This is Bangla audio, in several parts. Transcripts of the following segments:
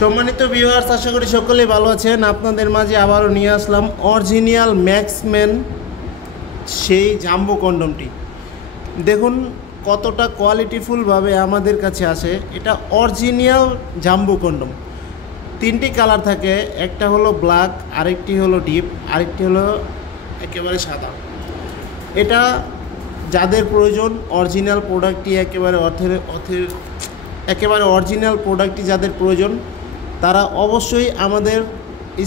সম্মানিত ভিউয়ার্স, আশা করি সকলেই ভালো আছেন। আপনাদের মাঝে আবারও নিয়ে আসলাম অরিজিনাল ম্যাক্সম্যান সেই জাম্বো কন্ডমটি। দেখুন কতটা কোয়ালিটিফুলভাবে আমাদের কাছে আসে। এটা অরিজিনাল জাম্বো কন্ডম। তিনটি কালার থাকে, একটা হলো ব্ল্যাক, আরেকটি হলো ডিপ, আরেকটি হলো একেবারে সাদা। এটা যাদের প্রয়োজন অরিজিনাল প্রোডাক্টটি একেবারে অরিজিনাল প্রোডাক্টটি যাদের প্রয়োজন তারা অবশ্যই আমাদের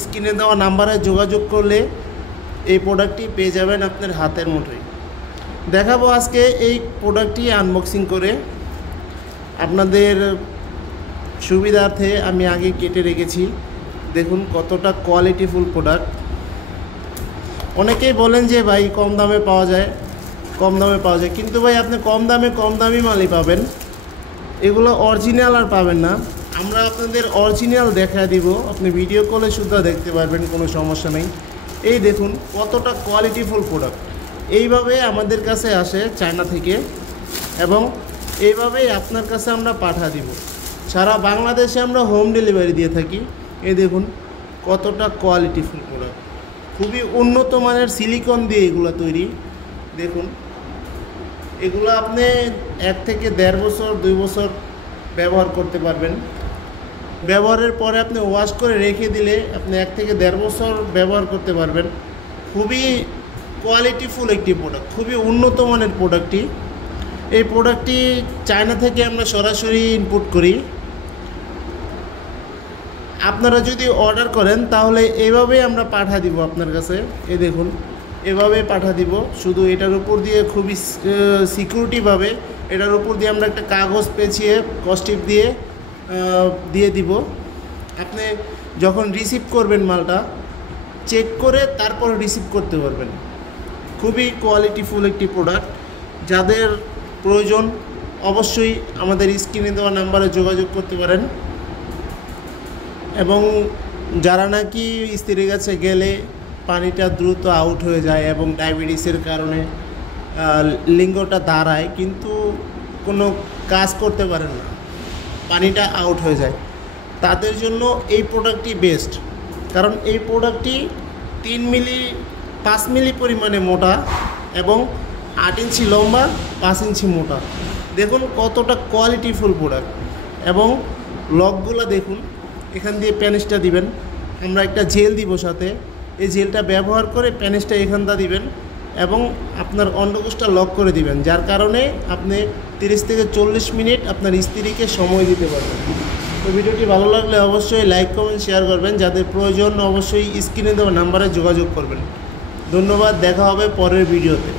স্ক্রিনে দেওয়া নাম্বারে যোগাযোগ করলে এই প্রোডাক্টটি পেয়ে যাবেন আপনার হাতের মুঠোয়। দেখাবো আজকে এই প্রোডাক্টটি আনবক্সিং করে। আপনাদের সুবিধার্থে আমি আগে কেটে রেখেছি। দেখুন কতটা কোয়ালিটিফুল প্রোডাক্ট। অনেকেই বলেন যে ভাই কম দামে পাওয়া যায়, কিন্তু ভাই আপনি কম দামি মালই পাবেন, এগুলো অরিজিনাল আর পাবেন না। আমরা আপনাদের অরিজিনাল দেখা দিব, আপনি ভিডিও কলে শুদ্ধ দেখতে পারবেন, কোনো সমস্যা নেই। এই দেখুন কতটা কোয়ালিটিফুল প্রোডাক্ট। এইভাবে আমাদের কাছে আসে চায়না থেকে এবং এইভাবেই আপনার কাছে আমরা পাঠা দিব। সারা বাংলাদেশে আমরা হোম ডেলিভারি দিয়ে থাকি। এই দেখুন কতটা কোয়ালিটিফুল প্রোডাক্ট, খুবই উন্নত মানের সিলিকন দিয়ে এগুলো তৈরি। দেখুন এগুলো আপনি 1 থেকে 1.5 বছর 2 বছর ব্যবহার করতে পারবেন। ব্যবহারের পরে আপনি ওয়াশ করে রেখে দিলে আপনি 1 থেকে 1.5 বছর ব্যবহার করতে পারবেন। খুবই কোয়ালিটিফুল একটি প্রোডাক্ট, খুবই উন্নত মানের প্রোডাক্টটি। এই প্রোডাক্টটি চায়না থেকে আমরা সরাসরি ইম্পোর্ট করি। আপনারা যদি অর্ডার করেন তাহলে এইভাবেই আমরা পাঠা দিব আপনার কাছে। এই দেখুন এভাবে পাঠা দিব। শুধু এটার উপর দিয়ে খুবই সিকিউরিটিভাবে এটার উপর দিয়ে আমরা একটা কাগজ পেঁচিয়ে কস্টিপ দিয়ে দিব। আপনি যখন রিসিভ করবেন মালটা চেক করে তারপর রিসিভ করতে পারবেন। খুবই কোয়ালিটিফুল একটি প্রোডাক্ট। যাদের প্রয়োজন অবশ্যই আমাদের স্ক্রিনে দেওয়া নাম্বারে যোগাযোগ করতে পারেন। এবং যারা নাকি স্ত্রীর কাছে গেলে পানিটা দ্রুত আউট হয়ে যায় এবং ডায়াবেটিসের কারণে লিঙ্গটা দাঁড়ায় কিন্তু কোনো কাজ করতে পারেন না, পানিটা আউট হয়ে যায়, তাদের জন্য এই প্রোডাক্টটি বেস্ট। কারণ এই প্রোডাক্টটি 5 মিলি পরিমাণে মোটা এবং 8 ইঞ্চি লম্বা, 5 ইঞ্চি মোটা। দেখুন কতটা কোয়ালিটিফুল প্রোডাক্ট। এবং লকগুলো দেখুন, এখান দিয়ে প্যানেজটা দিবেন, আমরা একটা জেল দিব সাথে। এই জেলটা ব্যবহার করে প্যানেজটা এখানটা দিবেন এবং আপনার অন্ডকোষটা লক করে দিবেন, যার কারণে আপনি 30 থেকে 40 মিনিট আপনার স্ত্রীকে সময় দিতে পারবেন। তো ভিডিওটি ভালো লাগলে অবশ্যই লাইক কমেন্ট শেয়ার করবেন। যাদের প্রয়োজন অবশ্যই স্ক্রিনে দেওয়া নাম্বারে যোগাযোগ করবেন। ধন্যবাদ, দেখা হবে পরের ভিডিওতে।